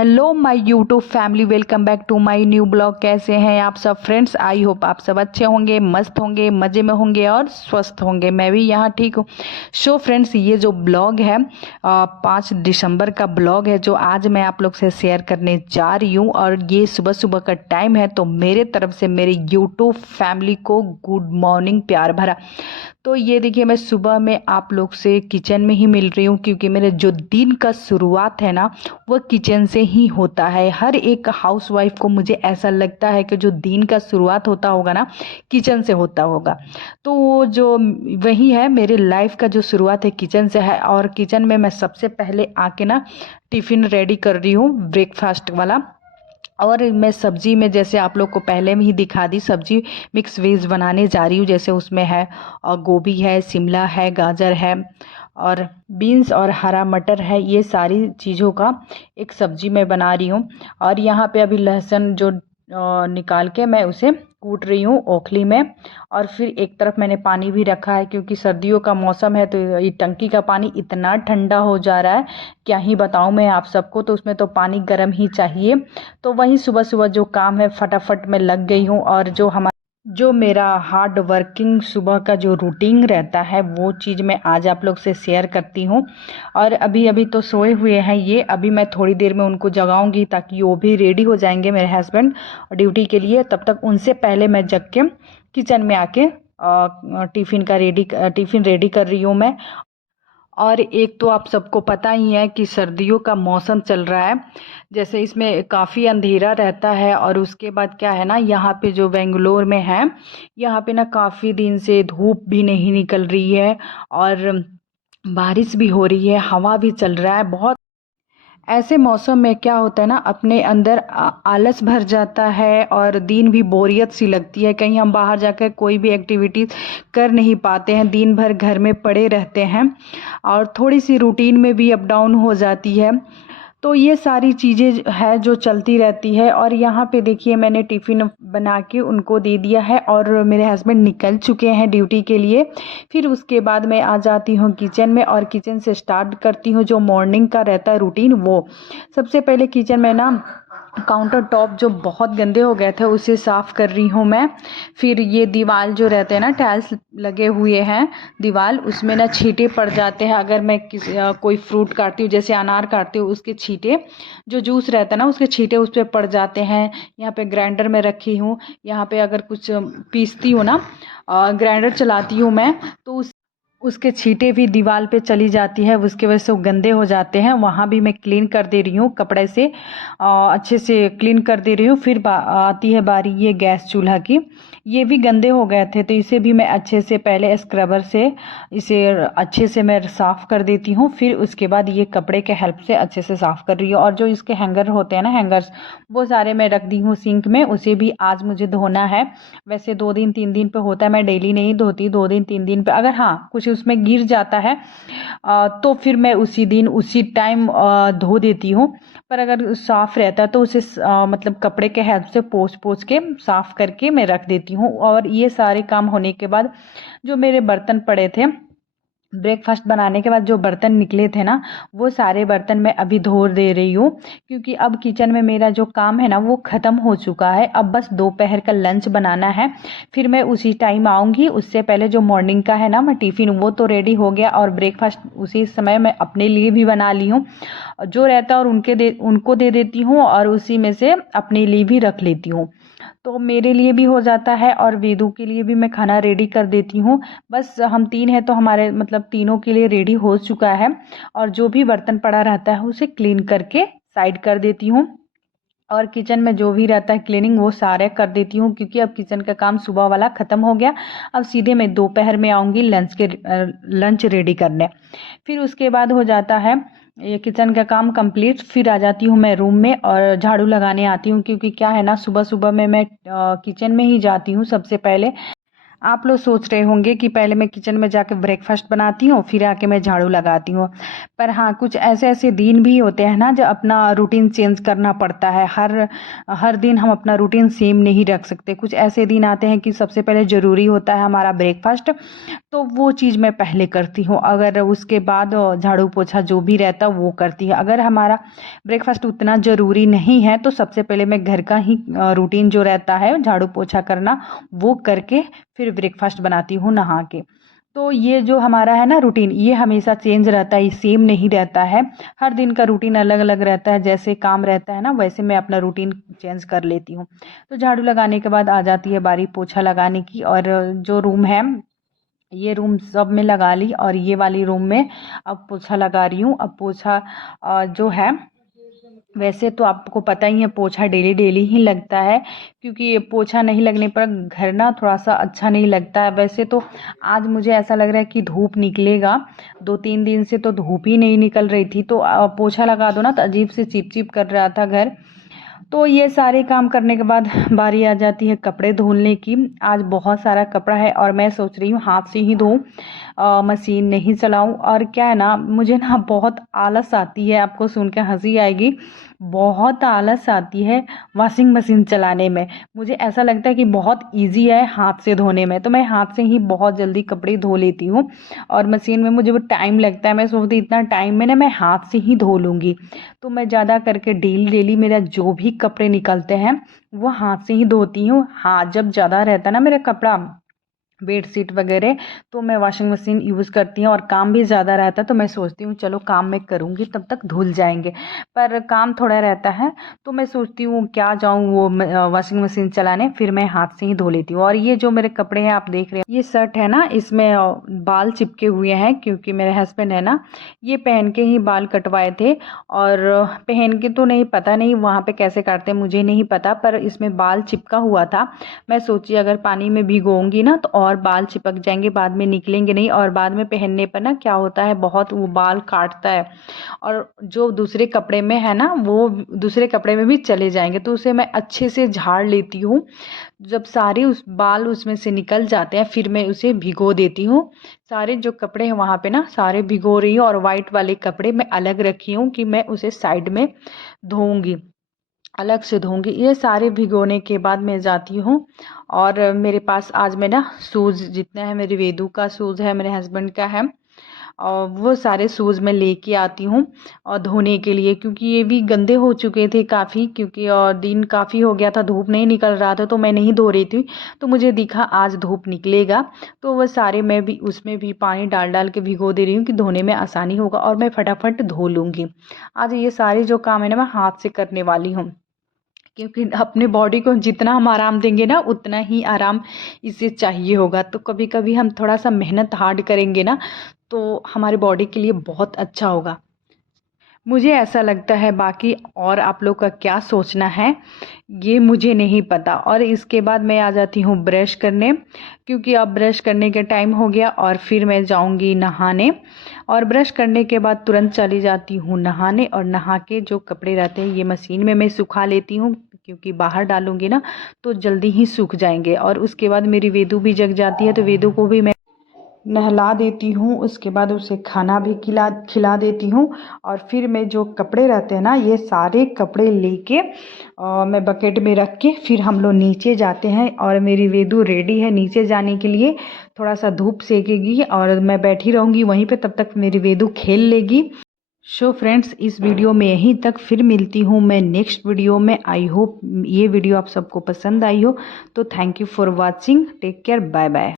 Hello my YouTube family, welcome back to my new blog. कैसे हैं आप सब फ्रेंड्स? आई होप आप सब अच्छे होंगे, मस्त होंगे, मज़े में होंगे और स्वस्थ होंगे। मैं भी यहाँ ठीक हूँ। सो फ्रेंड्स, ये जो ब्लॉग है 5 दिसंबर का ब्लॉग है जो आज मैं आप लोग से शेयर करने जा रही हूँ। और ये सुबह सुबह का टाइम है, तो मेरे तरफ से मेरे यूट्यूब फैमिली को गुड मॉर्निंग प्यार भरा। तो ये देखिए, मैं सुबह में आप लोग से किचन में ही मिल रही हूँ, क्योंकि मेरे जो दिन का शुरुआत है ना, वो किचन से ही होता है। हर एक हाउसवाइफ को मुझे ऐसा लगता है कि जो दिन का शुरुआत होता होगा ना, किचन से होता होगा। तो वो जो वही है, मेरे लाइफ का जो शुरुआत है किचन से है। और किचन में मैं सबसे पहले आके ना टिफ़िन रेडी कर रही हूँ, ब्रेकफास्ट वाला। और मैं सब्जी में, जैसे आप लोग को पहले में ही दिखा दी, सब्जी मिक्स वेज बनाने जा रही हूँ। जैसे उसमें है और गोभी है, शिमला है, गाजर है और बीन्स और हरा मटर है। ये सारी चीज़ों का एक सब्जी मैं बना रही हूँ। और यहाँ पे अभी लहसुन जो निकाल के मैं उसे कूट रही हूँ ओखली में। और फिर एक तरफ मैंने पानी भी रखा है, क्योंकि सर्दियों का मौसम है, तो ये टंकी का पानी इतना ठंडा हो जा रहा है, क्या ही बताऊँ मैं आप सबको। तो उसमें तो पानी गर्म ही चाहिए। तो वही सुबह सुबह जो काम है फटाफट मैं लग गई हूँ। और जो मेरा हार्ड वर्किंग सुबह का जो रूटीन रहता है, वो चीज़ मैं आज आप लोग से शेयर करती हूँ। और अभी अभी तो सोए हुए हैं ये, अभी मैं थोड़ी देर में उनको जगाऊंगी, ताकि वो भी रेडी हो जाएंगे, मेरे हस्बैंड, ड्यूटी के लिए। तब तक उनसे पहले मैं जग के किचन में आके टिफ़िन रेडी कर रही हूँ मैं। और एक तो आप सबको पता ही है कि सर्दियों का मौसम चल रहा है, जैसे इसमें काफ़ी अंधेरा रहता है। और उसके बाद क्या है ना, यहाँ पे जो बेंगलोर में है, यहाँ पे ना काफ़ी दिन से धूप भी नहीं निकल रही है और बारिश भी हो रही है, हवा भी चल रहा है बहुत। ऐसे मौसम में क्या होता है ना, अपने अंदर आलस भर जाता है और दिन भी बोरियत सी लगती है। कहीं हम बाहर जाकर कोई भी एक्टिविटीज़ कर नहीं पाते हैं, दिन भर घर में पड़े रहते हैं और थोड़ी सी रूटीन में भी अप डाउन हो जाती है। तो ये सारी चीज़ें है जो चलती रहती है। और यहाँ पे देखिए, मैंने टिफ़िन बना के उनको दे दिया है और मेरे हस्बैंड निकल चुके हैं ड्यूटी के लिए। फिर उसके बाद मैं आ जाती हूँ किचन में और किचन से स्टार्ट करती हूँ जो मॉर्निंग का रहता है रूटीन। वो सबसे पहले किचन में ना काउंटर टॉप जो बहुत गंदे हो गए थे, उसे साफ़ कर रही हूँ मैं। फिर ये दीवार जो रहते हैं ना, टाइल्स लगे हुए हैं दीवार, उसमें ना छींटे पड़ जाते हैं। अगर मैं कोई फ्रूट काटती हूँ, जैसे अनार काटती हूँ, उसके छींटे, जो जूस रहता है ना, उसके छींटे उस पर पड़ जाते हैं। यहाँ पे ग्राइंडर में रखी हूँ, यहाँ पे अगर कुछ पीसती हूँ ना, ग्राइंडर चलाती हूँ मैं, तो उसके छींटे भी दीवार पे चली जाती है, उसके वजह से वो गंदे हो जाते हैं। वहाँ भी मैं क्लीन कर दे रही हूँ कपड़े से, अच्छे से क्लीन कर दे रही हूँ। फिर आती है बारी ये गैस चूल्हा की, ये भी गंदे हो गए थे, तो इसे भी मैं अच्छे से पहले स्क्रबर से इसे अच्छे से मैं साफ़ कर देती हूँ। फिर उसके बाद ये कपड़े के हेल्प से अच्छे से साफ़ कर रही हूँ। और जो इसके हैंगर होते हैं ना, हैंगर्स, वो सारे मैं रख दी हूँ सिंक में, उसे भी आज मुझे धोना है। वैसे 2 दिन 3 दिन पे होता है, मैं डेली नहीं धोती, 2 दिन 3 दिन पे। अगर हाँ कुछ उसमें गिर जाता है तो फिर मैं उसी दिन उसी टाइम धो देती हूँ। पर अगर साफ़ रहता है तो उसे मतलब कपड़े के हेल्प से पोंछ पोंछ के साफ़ करके मैं रख देती हूँ। और ये सारे काम होने के बाद जो मेरे बर्तन पड़े थे, ब्रेकफास्ट बनाने के बाद जो बर्तन निकले थे ना, वो सारे बर्तन मैं अभी धो दे रही हूँ। क्योंकि अब किचन में मेरा जो काम है ना, वो ख़त्म हो चुका है। अब बस दोपहर का लंच बनाना है, फिर मैं उसी टाइम आऊँगी। उससे पहले जो मॉर्निंग का है ना, मैं टिफ़िन, वो तो रेडी हो गया। और ब्रेकफास्ट उसी समय मैं अपने लिए भी बना ली हूँ, जो रहता है, और उनको दे देती हूँ और उसी में से अपने लिए भी रख लेती हूँ। तो मेरे लिए भी हो जाता है और वेदू के लिए भी मैं खाना रेडी कर देती हूँ। बस हम 3 हैं, तो हमारे मतलब तीनों के लिए रेडी हो चुका है। और जो भी बर्तन पड़ा रहता है उसे क्लीन करके साइड कर देती हूँ। और किचन में जो भी रहता है क्लीनिंग, वो सारे कर देती हूँ, क्योंकि अब किचन का काम सुबह वाला ख़त्म हो गया। अब सीधे मैं दोपहर में आऊँगी लंच रेडी करने। फिर उसके बाद हो जाता है ये किचन का काम कंप्लीट। फिर आ जाती हूँ मैं रूम में और झाड़ू लगाने आती हूँ, क्योंकि क्या है ना, सुबह सुबह में मैं किचन में ही जाती हूँ सबसे पहले। आप लोग सोच रहे होंगे कि पहले मैं किचन में जाके ब्रेकफास्ट बनाती हूँ फिर आके मैं झाड़ू लगाती हूँ, पर हाँ कुछ ऐसे ऐसे दिन भी होते हैं ना जो अपना रूटीन चेंज करना पड़ता है। हर हर दिन हम अपना रूटीन सेम नहीं रख सकते। कुछ ऐसे दिन आते हैं कि सबसे पहले ज़रूरी होता है हमारा ब्रेकफास्ट, तो वो चीज़ मैं पहले करती हूँ। अगर उसके बाद झाड़ू पोछा जो भी रहता है वो करती है। अगर हमारा ब्रेकफास्ट उतना ज़रूरी नहीं है तो सबसे पहले मैं घर का ही रूटीन जो रहता है झाड़ू पोछा करना वो करके फिर ब्रेकफास्ट बनाती हूँ नहा के। तो ये जो हमारा है ना रूटीन, ये हमेशा चेंज रहता है, सेम नहीं रहता है। हर दिन का रूटीन अलग अलग रहता है, जैसे काम रहता है ना वैसे मैं अपना रूटीन चेंज कर लेती हूँ। तो झाड़ू लगाने के बाद आ जाती है बारी पोछा लगाने की। और जो रूम है ये रूम सब में लगा ली और ये वाली रूम में अब पोछा लगा रही हूँ। अब पोछा जो है, वैसे तो आपको पता ही है पोछा डेली डेली ही लगता है, क्योंकि ये पोछा नहीं लगने पर घर ना थोड़ा सा अच्छा नहीं लगता है। वैसे तो आज मुझे ऐसा लग रहा है कि धूप निकलेगा, 2-3 दिन से तो धूप ही नहीं निकल रही थी, तो पोछा लगा दो ना तो अजीब से चिप चिप कर रहा था घर। तो ये सारे काम करने के बाद बारी आ जाती है कपड़े धुलने की। आज बहुत सारा कपड़ा है और मैं सोच रही हूँ हाथ से ही धोऊं, मशीन नहीं चलाऊं। और क्या है ना, मुझे ना बहुत आलस आती है, आपको सुन के हंसी आएगी, बहुत आलस आती है वॉशिंग मशीन चलाने में। मुझे ऐसा लगता है कि बहुत इजी है हाथ से धोने में, तो मैं हाथ से ही बहुत जल्दी कपड़े धो लेती हूँ। और मशीन में मुझे वो टाइम लगता है, मैं सोचती इतना टाइम में ना मैं हाथ से ही धो लूँगी। तो मैं ज़्यादा करके डेली डेली मेरा जो भी कपड़े निकलते हैं वो हाथ से ही धोती हूँ। हाँ जब ज़्यादा रहता है ना मेरा कपड़ा, बेडशीट वगैरह, तो मैं वॉशिंग मशीन यूज़ करती हूँ। और काम भी ज़्यादा रहता है तो मैं सोचती हूँ चलो काम मैं करूँगी तब तक धुल जाएंगे, पर काम थोड़ा रहता है तो मैं सोचती हूँ क्या जाऊँ वो वॉशिंग मशीन चलाने, फिर मैं हाथ से ही धो लेती हूँ। और ये जो मेरे कपड़े हैं आप देख रहे हैं, ये शर्ट है ना इसमें बाल चिपके हुए हैं, क्योंकि मेरे हस्बैंड है ना ये पहन के ही बाल कटवाए थे। और पहन के तो नहीं, पता नहीं वहाँ पे कैसे काटते हैं मुझे नहीं पता, पर इसमें बाल चिपका हुआ था। मैं सोची अगर पानी में भिगोऊंगी ना तो और बाल चिपक जाएंगे, बाद में निकलेंगे नहीं, और बाद में पहनने पर ना क्या होता है बहुत वो बाल काटता है, और जो दूसरे कपड़े में है ना वो दूसरे कपड़े में भी चले जाएंगे। तो उसे मैं अच्छे से झाड़ लेती हूँ। जब सारे उस बाल उसमें से निकल जाते हैं फिर मैं उसे भिगो देती हूँ। सारे जो कपड़े हैं वहाँ पे ना सारे भिगो रही हूँ, और वाइट वाले कपड़े मैं अलग रखी हूँ कि मैं उसे साइड में धोऊंगी, अलग से धोऊंगी। ये सारे भिगोने के बाद मैं जाती हूँ। और मेरे पास आज मैं ना शूज़ जितने हैं, मेरे वेदू का शूज़ है, मेरे हस्बैंड का है, और वो सारे शूज़ मैं लेके आती हूँ और धोने के लिए, क्योंकि ये भी गंदे हो चुके थे काफ़ी, क्योंकि और दिन काफ़ी हो गया था, धूप नहीं निकल रहा था तो मैं नहीं धो रही थी। तो मुझे दिखा आज धूप निकलेगा तो वो सारे मैं भी उसमें भी पानी डाल डाल के भिगो दे रही हूँ कि धोने में आसानी होगा और मैं फटाफट धो लूँगी। आज ये सारे जो काम है ना मैं हाथ से करने वाली हूँ, क्योंकि अपने बॉडी को जितना हम आराम देंगे ना उतना ही आराम इसे चाहिए होगा। तो कभी कभी हम थोड़ा सा मेहनत हार्ड करेंगे ना तो हमारे बॉडी के लिए बहुत अच्छा होगा, मुझे ऐसा लगता है। बाकी और आप लोग का क्या सोचना है ये मुझे नहीं पता। और इसके बाद मैं आ जाती हूँ ब्रश करने, क्योंकि अब ब्रश करने का टाइम हो गया और फिर मैं जाऊँगी नहाने। और ब्रश करने के बाद तुरंत चली जाती हूँ नहाने, और नहा के जो कपड़े रहते हैं ये मशीन में मैं सुखा लेती हूँ, क्योंकि बाहर डालूंगी ना तो जल्दी ही सूख जाएंगे। और उसके बाद मेरी वेदू भी जग जाती है तो वेदू को भी मैं नहला देती हूँ, उसके बाद उसे खाना भी खिला देती हूँ। और फिर मैं जो कपड़े रहते हैं ना ये सारे कपड़े लेके मैं बकेट में रख के फिर हम लोग नीचे जाते हैं। और मेरी वेदू रेडी है नीचे जाने के लिए, थोड़ा सा धूप सेकेगी और मैं बैठी रहूँगी वहीं पे, तब तक मेरी वेदू खेल लेगी। सो फ्रेंड्स इस वीडियो में यहीं तक, फिर मिलती हूँ मैं नेक्स्ट वीडियो में। आई होप ये वीडियो आप सबको पसंद आई हो। तो thank you for watching, take care, bye bye.